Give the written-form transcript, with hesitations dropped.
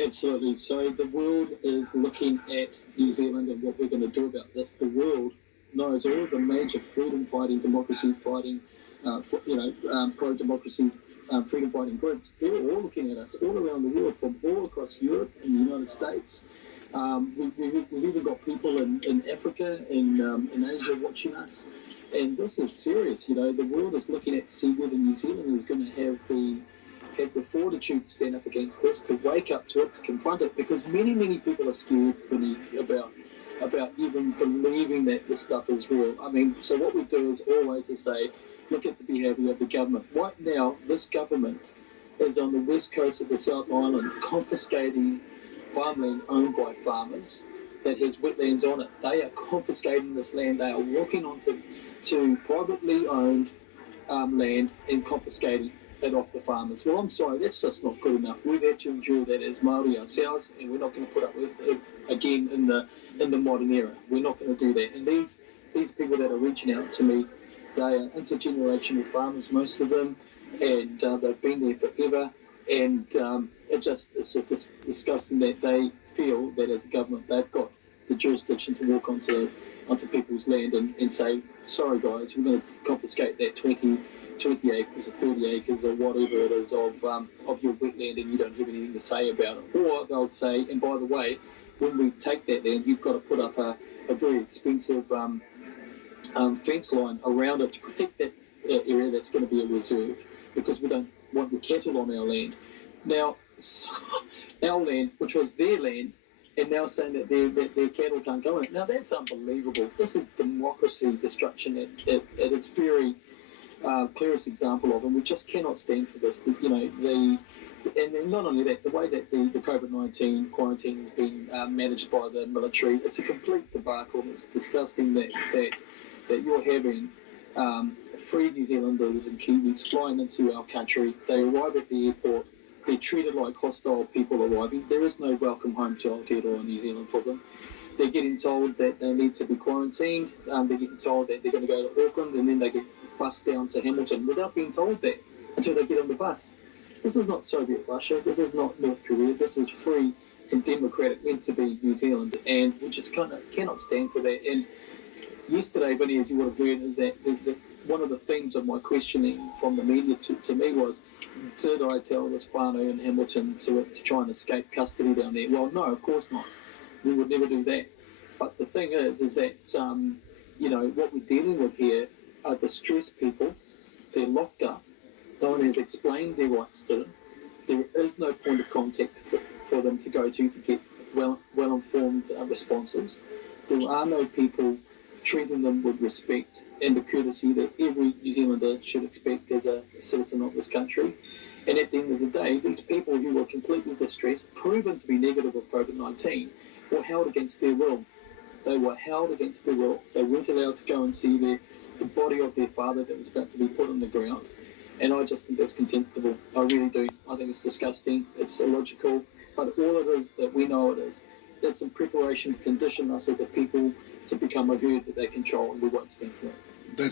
Absolutely. So the world is looking at New Zealand and what we're going to do about this. The world knows all the major freedom fighting, democracy fighting, pro-democracy, freedom fighting groups. They're all looking at us all around the world, from all across Europe and the United States. We've even got people in Africa, in Asia watching us. And this is serious. The world is looking at to see whether New Zealand is going to have the fortitude to stand up against this, to wake up to it, to confront it, because many people are scared, Vinny, about even believing that this stuff is real. I mean, so what we do is always to say, look at the behaviour of the government. Right now, this government is on the west coast of the South Island confiscating farmland owned by farmers that has wetlands on it. They are confiscating this land. They are walking onto privately owned land and confiscating it off the farmers. Well, I'm sorry, that's just not good enough. We've had to endure that as Māori ourselves, and we're not going to put up with it again in the modern era. We're not going to do that. And these people that are reaching out to me, they are intergenerational farmers, most of them, and they've been there forever. And it's just disgusting that they feel that as a government they've got the jurisdiction to walk onto people's land and say, sorry guys, we're going to confiscate that 20 acres or 30 acres or whatever it is of your wetland, and you don't have anything to say about it. Or they'll say, and by the way, when we take that land, you've got to put up a very expensive fence line around it to protect that area that's going to be a reserve, because we don't want the cattle on our land. Now, our land, which was their land, and now saying that their cattle can't go in it. Now, that's unbelievable. This is democracy destruction at its very clearest example of, and we just cannot stand for this. And not only that, the way that the COVID-19 quarantine has been managed by the military, it's a complete debacle. It's disgusting that you're having free New Zealanders and Kiwis flying into our country. They arrive at the airport. They're treated like hostile people arriving. There is no welcome home to Aotearoa, New Zealand for them. They're getting told that they need to be quarantined. They're getting told that they're going to go to Auckland, and then they get bused down to Hamilton without being told that until they get on the bus. This is not Soviet Russia. This is not North Korea. This is free and democratic, meant to be New Zealand, and we just cannot stand for that. And yesterday, Vinny, as you would have heard, is that one of the themes of my questioning from the media to me was, did I tell this whānau in Hamilton to try and escape custody down there? Well, no, of course not. We would never do that. But the thing is that, what we're dealing with here are distressed people. They're locked up. No one has explained their rights to them. There is no point of contact for them to go to get well-informed responses. There are no people treating them with respect and the courtesy that every New Zealander should expect as a citizen of this country. And at the end of the day, these people who were completely distressed, proven to be negative of COVID-19, were held against their will. They were held against their will. They weren't allowed to go and see the body of their father that was about to be put on the ground. And I just think that's contemptible. I really do. I think it's disgusting. It's illogical. But all it is that we know it is, it's in preparation to condition us as a people to become a herd that they control, and we won't stand for it.